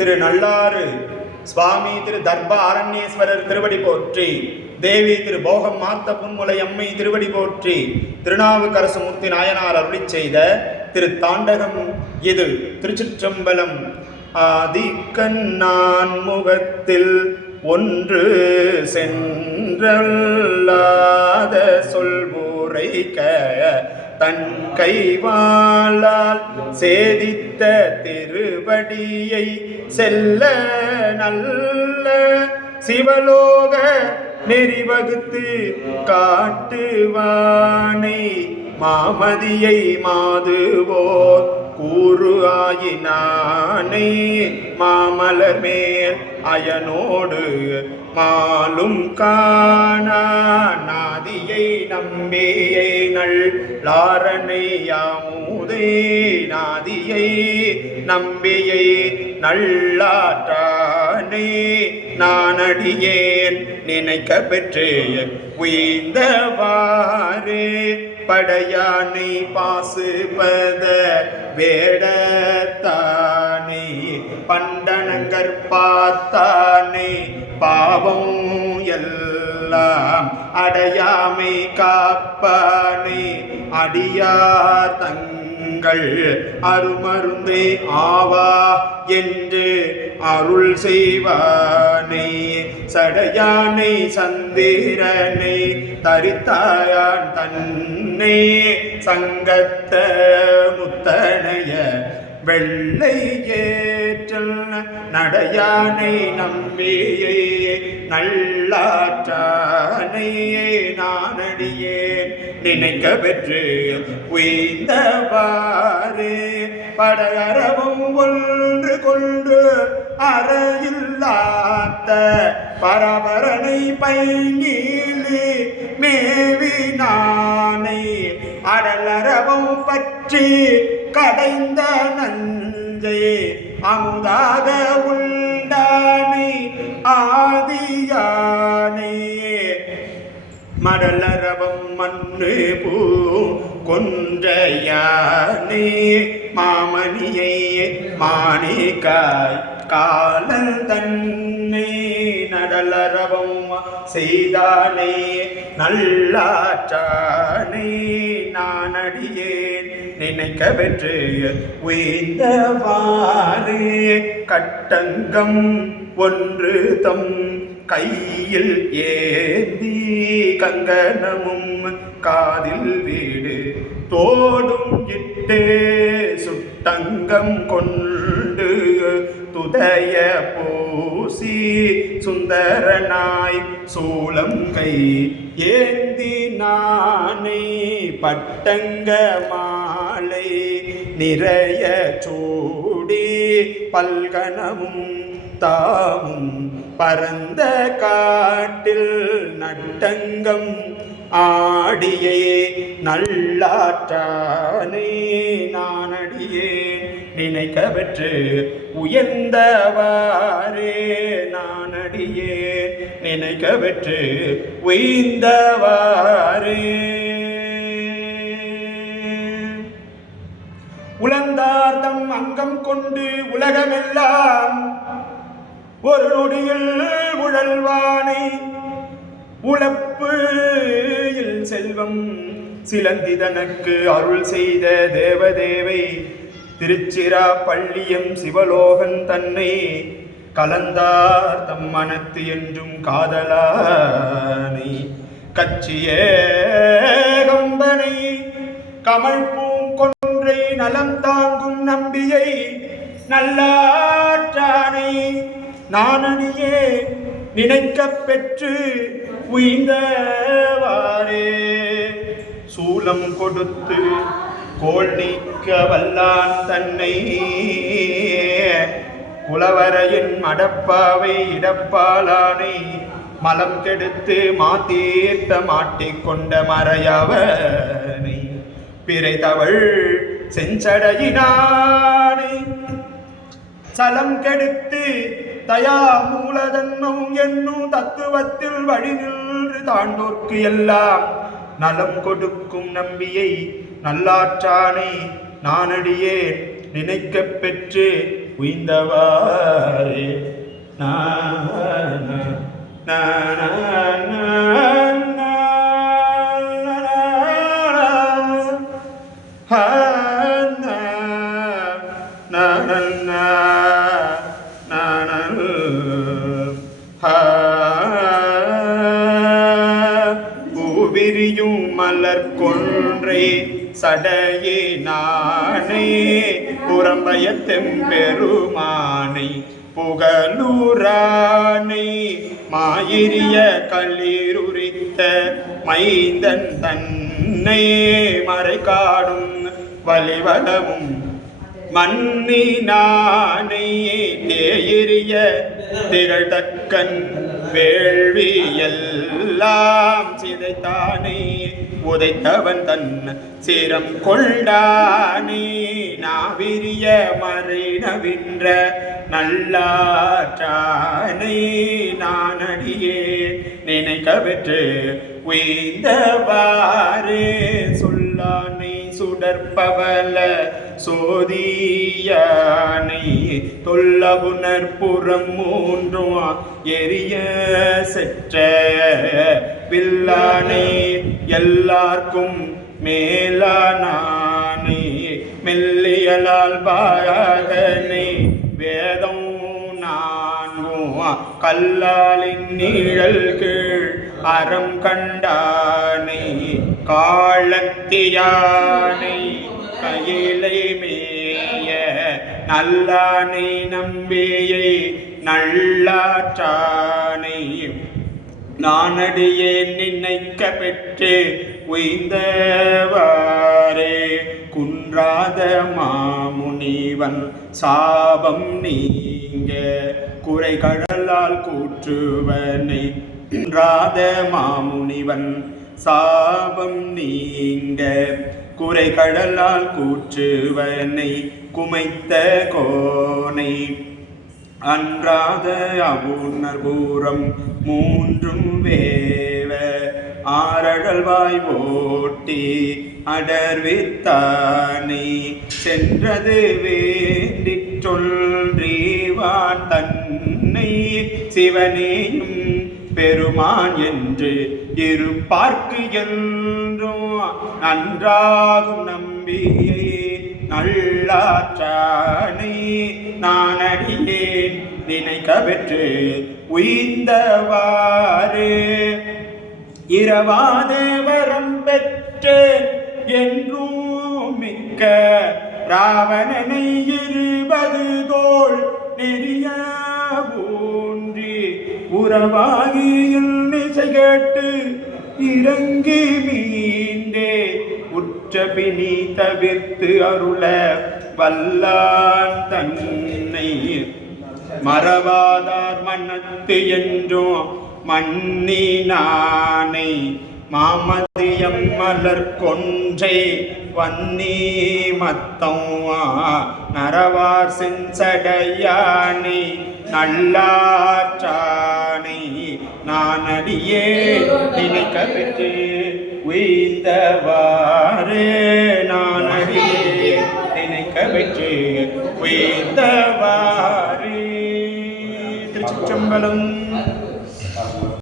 திரு நல்லாறு சுவாமி திரு தர்ப அரண்யேஸ்வரர் திருவடி போற்றி தேவி திரு போகம் மாத்த புன்முலை அம்மை திருவடி போற்றி திருநாவுக்கரசு நாயனார் அருளி செய்த திரு தாண்டகம் இது. திருச்சிற்றம்பலம் ஆதிக்கண்ணான் முகத்தில் ஒன்று சென்றல்லாத சொல்புரைக்க தன் கைவாளால் சேதித்த திருவடியை செல்ல நல்ல சிவலோக நெறிவகுத்து காட்டுவானை. மாமதியை மாதுவோர் கூறு ஆயினானே மாமலர் மேல் அயனோடு மாலும் காணாதியை நம்பியை நள் லாரனை நாதியை நம்பியை நல்லாற்றானே நானடியேன் நினைக்க பெற்று உய்ந்தவாறு படையானை பாசுபத வேடத்தானே. பார்த்தானே பாவம் எல்லாம் அடையாமை காப்பானே. அடியார் தங்கள் அருமருந்தே ஆவா என்று அருள் செய்வானே. சடையானை சந்திரனை தரித்தாயான் தன்னை சங்கத்த முத்தனைய வெள்ளை ஏற்றல் நடையானை நம்பியே நல்லாற்றானையே நானடியேன். நினைக்க பெற்று உய்ந்தவாறு படகரவும் ஒன்று கொண்டு அறையில்லாத்த பரபரனை பைநீலி மேவி நானை அடலரவும் பற்றி கடைந்த நஞ்சை அமுதாக உண்டானை ஆதியானே மடலரவம் மண்ணு பூ கொன்றையானே மாமணியை மாணிக்காய் காலல் தன்னை. நடலரவம் செய்தானே நல்லாற்றானே நானடியேன் நினைக்க வெற்று உய்ந்தவாறு. கட்டங்கம் ஒன்று தம் கையில் ஏந்தி கங்கணமும் காதில் வீடு தோடும் இட்டே சுட்டங்கம் கொண்டு துதய பூசி சுந்தரனாய் சூளங்கை ஏந்தி நானே பட்டங்கமா மாலை நிறைய சூடி பல்கணமும் தாமும் பரந்த காட்டில் நட்டங்கம் ஆடியே நல்லாற்றானே நானடியே நினைக்க பெற்று உயர்ந்தவாறே நானடியே நினைக்க பெற்று உய்ந்தவாறே அங்கம் கொண்டு உலகமெல்லாம். ஒரு நொடியில் உழல்வானை உழப்பு செல்வம் சிலந்தி தனக்கு அருள் செய்த தேவதேவை. திருச்சிரா பள்ளியம் சிவலோகன் தன்னை கலந்தார் தம் மனத்து என்றும் காதலானை. கச்சியே கம்பனை கமல் நலம் தாங்கும் நம்பியை நல்லாற்றானை. நானணியே நினைக்க பெற்று உயிந்தவாரே சூலம் கொடுத்து கோல் நீக்க வல்லான் தன்னை. குலவரையின் மடப்பாவை இடப்பாலானை மலம் கெடுத்து மாத்தீர்த்த மாட்டிக்கொண்ட மறையவனை. பிறை தவள் செஞ்சடையினானே. சலம் கெடுத்து தயா மூலதன்மம் என்னும் தத்துவத்தில் வழி நின்று தாண்டோர்க்கு எல்லாம் நலம் கொடுக்கும் நம்பியை நல்லாற்றானை நானடியே நினைக்க பெற்று உய்ந்தவாறே. நா, கொன்றை சடையே நானே புறம்பயத்தெம் பெருமானை புகழூரானை மாயிரிய களிருரித்த மைந்தன் தன்னை மறை மறைகாடும் வலிவடமும் மன்னினானை தேயிரிய திகழ்தக்கன் வேள்வி எல்லாம் சிதைத்தானே உதைத்தவன் தன் சீரம் கொண்டானே. நாவிரிய மறைனவின்ற நல்லாற்றானை நானடியே நினைக்க பெற்று உய்ந்தவாறு. சொல்லானை சுடற்பவல சோதியானை தொல்ல புறம் மூன்றும் எரிய செற்ற வில்லானை எல்லார்க்கும் மேலானானே மெல்லியலால் பாதனை வேதம் நான்கும் கல்லாலின் நீழல் கீழ் அறம் கண்டானை காலத்தியானை கையிலை நல்லானை நம்பியை நல்லாற்றானை. நானடியே நினைக்க பெற்று உய்ந்தவாரே குன்றாத மாமுனிவன் சாபம் நீங்க. குறை கடலால் கூற்றுவனை குன்றாத மாமுனிவன் சாபம் நீங்க. குறை கடலால் கூற்றுவனை குமைத்த கோனை. அன்றாத அவுணர்பூரம் மூன்றும் வேவ. ஆரழல்வாய் ஓட்டி அடர்வித்தானே சென்றது வேண்டிற் சொல்றீவான் தன்னை சிவனேயும் பெருமான் என்று இருப்பார்க்கு என்றும் நன்றாகும் நம்பியை நல்லாற்றானை நான் அடியேன் நினைக்க பெற்று உயிர்ந்தவாறு இரவாத வரம் பெற்று என்றும் மிக்க ராவணனை இருபது தோல் நெறிய ஊன்றி உறவாகியில் நிசை கேட்டு இறங்கி மீன் உற்ற பிணி தவிர்த்து அருள வல்லான் தன்னை. மறவாதார் மன்னத்து என்றும் மன்னினானை. மாமதியம் மலர் கொன்றை வன்னி மத்தம்மா நரவார் செஞ்சடையானை நல்லாற்றானை. நான் அடியே நினைக்க பெற்றேன். உய்ந்தவாறு நான் அடியே நினைக்க பெற்று உய்ந்தவாறு திருச்சிற்றம்பலம்.